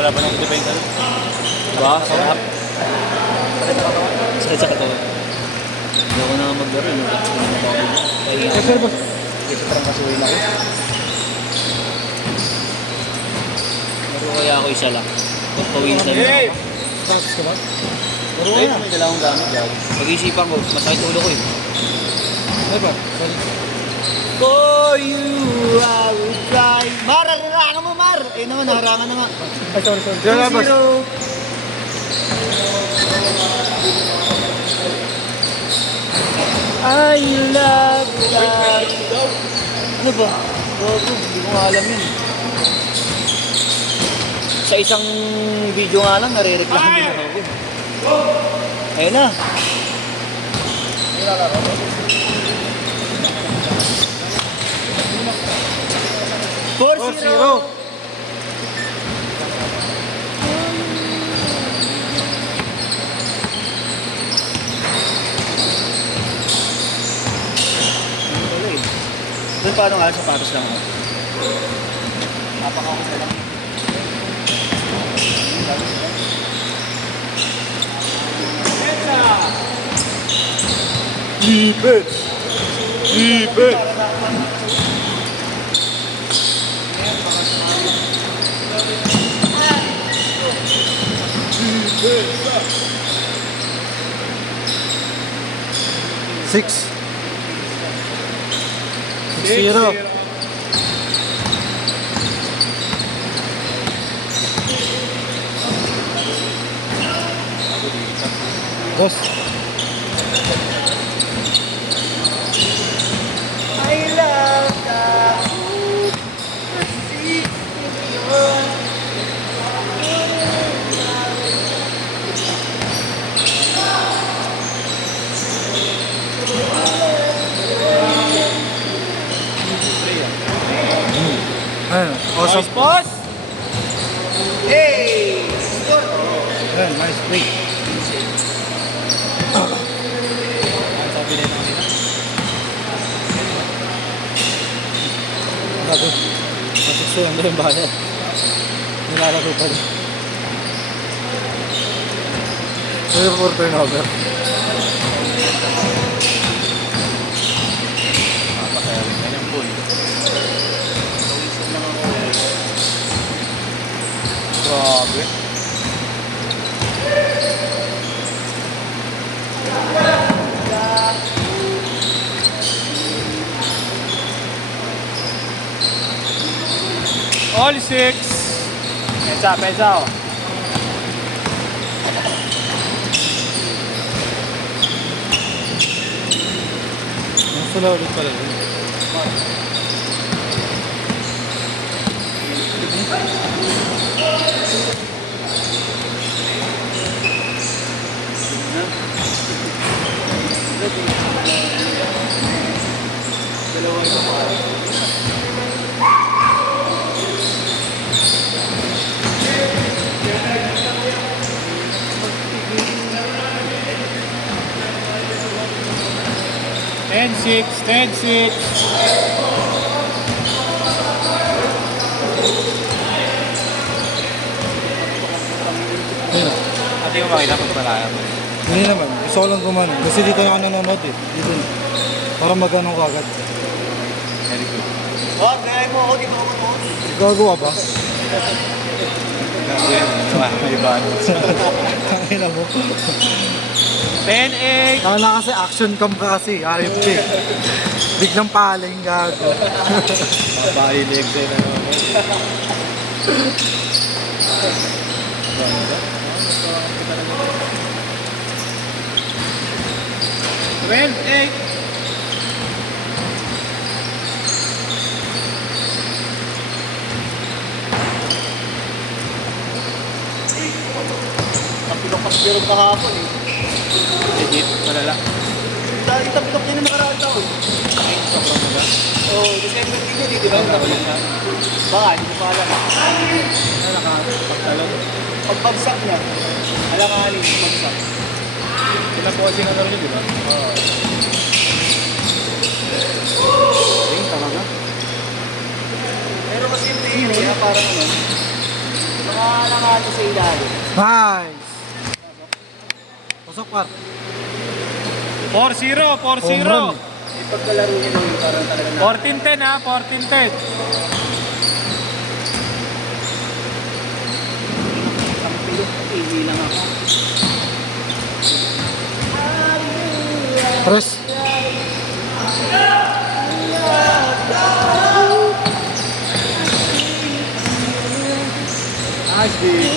Wala pa nang depensa. Diba? Sarap. Sakit sa katawan. Hindi ako na maglaro. Eh, sir, boss. Kasi parang kasuhin ako. Laro kaya ako isa lang. Pawisan lang ako. Tapos ka ba? Pero Ayun, may dalawang gamit dyan. Pag-isipan ko, masakit ulo ko eh. Ano ba? Sorry. For you, I will try. Mar, harangan mo, Mar! Eh naman, harangan na nga. Ay, sorry, sorry. Diyan na, boss. 2-0. I love life. Ano ba? Bago, hindi ko nga alam yun. Sa isang video nga lang, nare-reklamo din ako. Ayun na. Four 4-0. Doon paano nga, sapatos lang ako. Napaka-ako na lang. Defense! Defense! Six. 6-0. Boss. I love that. Ayun. Awesome. Nice boss! Hey! Score! Ayun, nice play. Ang sabi nila kanina. Bago. Masuksuyan mo yung bayan. Nilalaro pa rin. 0-4 turnover. Papasaya rin yan yung pool. Grabe. All six. Pensa. Nasa ulit pala rin. Ten six. Ayun. Ate yung makita kung palaya mo. Hindi naman. Gusto ko lang gumano. Kasi dito na ako nanonood eh. Dito na. Para magano ko agad. Very good. Oh, gaya mo ako, di ba ako mo? Gagawa ba? Grabe yan. May iba. Tangina mo. 10-8. Kala kasi action cam kasi. Ayop ka eh. Biglang paling gago. Body legs na naman. Ganda. 12-8. Tapilok kahapon eh. Legit. Malala. Tapilok din na nakaraan taon. Sobrang maga. Oh, December din yun eh, di ba? Tapilok na. Baka, hindi ko pa alam. Nakapagtalon. Pagbagsak niya, alanganin, pagbagsak. Sila po kasi nagkaroon yun, di ba? Oo. Ring talaga. Pero kasi hindi, kaya parang ano, mga Nakakalangati sa ilalim. Nice! Pasok par. 4-0, 4-0. Home run. Pagkalaro niya nung parang talaga na. 14-10 ha, 14-10. Ang pilok, hindi lang ako. Press. Nice, dude.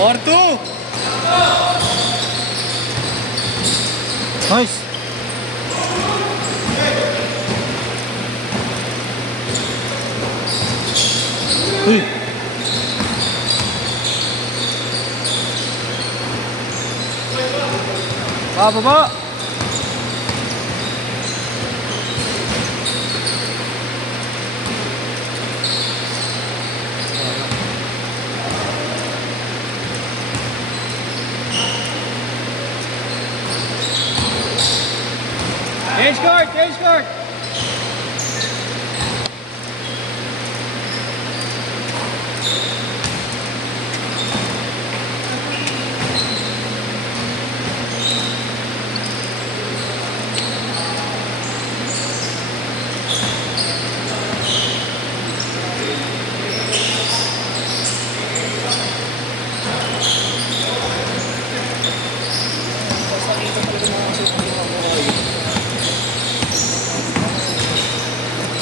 Or 2. Nice. Uy. Baba. Change court, change court.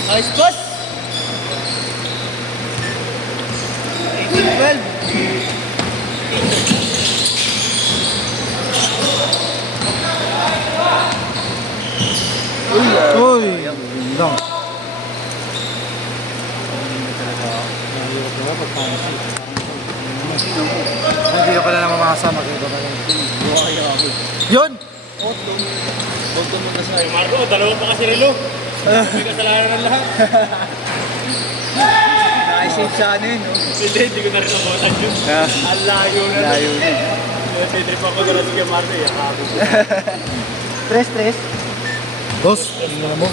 Nice pass. 18-12. Uy. Lang. Hindi ka pala naman makasama kayo ba kayo? Yun! Huwag mo na sa'yo. Marco, dalawa pa kasi relo. May kasalanan ng lahat. Nakisave sa ano yun, no? Hindi ko na rin nabutan yun. Ang layo na. Layo na. Trip ako na si Marco. Tres. Dos, ano mo?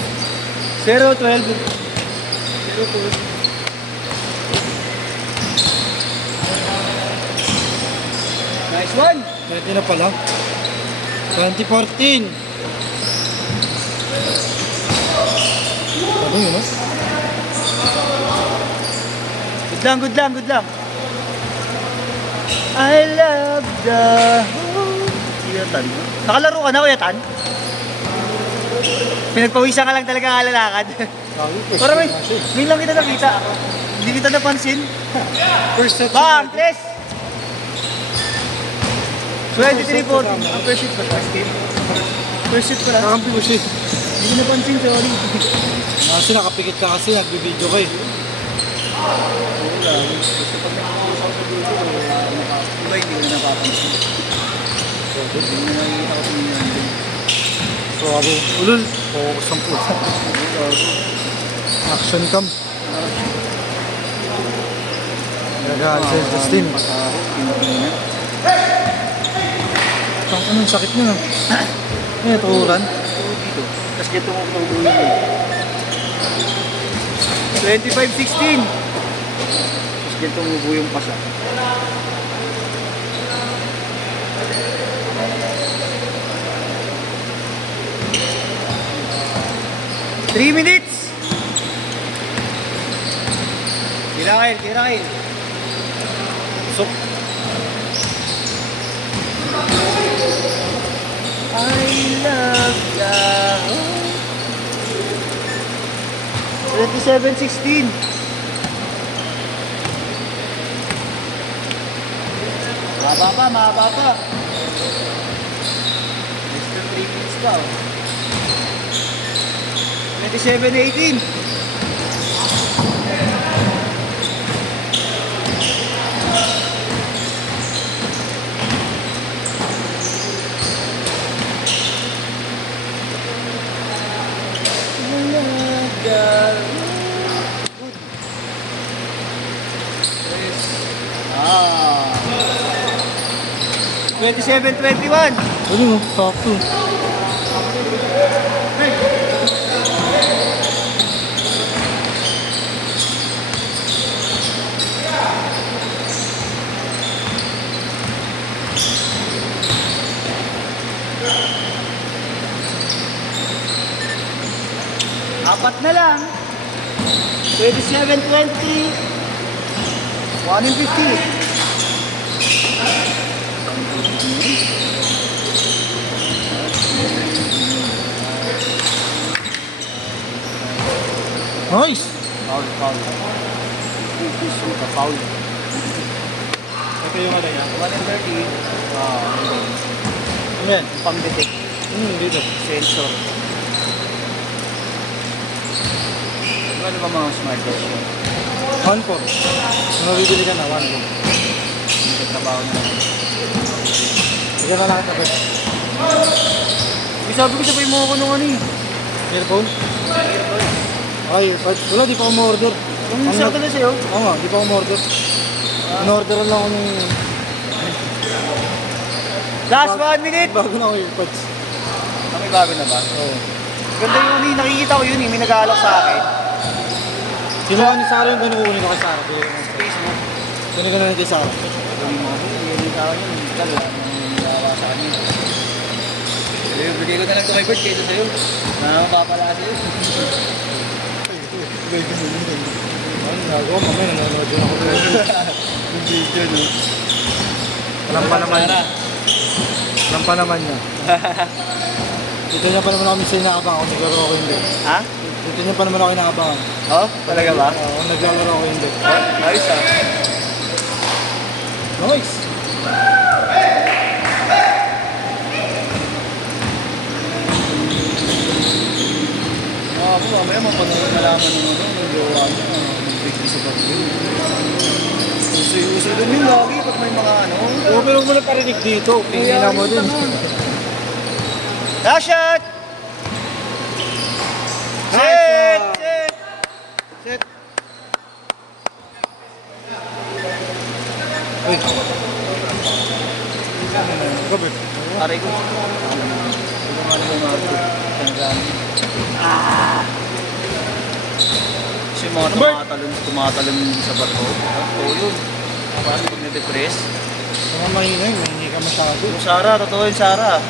0-12. Nice one. 20 na pala. 2014. Ano yun, no? Good lang. I love the... Yatan. Nakalaro ka na, Yatan? Pinagpawisan ka lang talaga ang alalakad. Parang may lang kita nakita. Hindi kita napansin. First set. Bang! Tres! 23-14. Ang first shoot pa siya. First shoot pa lang. Kakampi ko siya. Hindi ko napansin, sorry. Kasi nakapikit ka kasi, nagbibideo ka eh. Gusto pag nakakausap sa video, iba hindi ko napapansin. Hindi mo nakikita ko kung yun din. So ako, ulul. Focus ang puta. Action cam. Nagagal sa Justin. Ang anong sakit niya na? Eh, tuhuran. Tapos dito ko paubuhin mo. 25-16. Tapos dito mo yung pasa. Three minutes. Kirail. Sok. I love you. 27-16. Mahaba pa. Extra 3 minutes pa. 27-18. 27-21. Galing oh, sakto. Apat na lang. 27-20. 1 in 50. Nice! Foul, foul. Foul. Ito yung ano yan. 1 in 30. Ano yan? Pang-detect. Dito. Sensor. Ano ba mga smartwatch yun? 1 po. Kung mabibili ka na, 1 po. Nagtatrabaho na. Sige na lang ito. Sabi ko sabay mo ako nung ano eh. Earphone? Ay, wala, di pa ako ma-order. Yung isa ko na sa'yo. Oo nga, di pa ako ma-order. In-order lang ako ng Last 1 minute! bago na ako earpods. May bago na ba? Oo. Ganda yung ano eh, nakikita ko yun eh, may nag-aalok sa akin. Kinuha ni Sarah yung gano'n kukunin ko kay Sarah. Space mo. Kunin ko na lang kay Sarah. Gawin mo kasi, hindi sa akin yun. Digital, wala nang nagawa sa kanya. Bigay ko na lang ito kay Bert kaysa sa'yo. Nakakapapala sa'yo. Ano nagawa? Mamaya nanonood yun ako. Yung video no. Alam pa naman niya. Alam pa naman niya. Dito niya pa naman ako minsan inaabang kung naglaro ako hindi. Ha? Dito niya pa naman ako inaabangan. Oh? Talaga ba? Oo, kung naglalaro ako hindi. Ayos ah. Nice! Ako, mamaya mapanood na laman ng ano, ng jowa niya. Nag-bigay sa pag-ibig. Uso-uso dun yun lagi pag may mga ano. Oo, pero mo lang parinig dito. Tingnan mo din. Last shot! Set! Set! Set! Uy! Gabi. Aray ko. Hindi naman ako mabot. Kasi mga tumatalon sa bato. Totoo yun. Parang pag na-depress. Kung mahina yun, hindi ka masyado. Yung Sarah, totoo yun Sarah.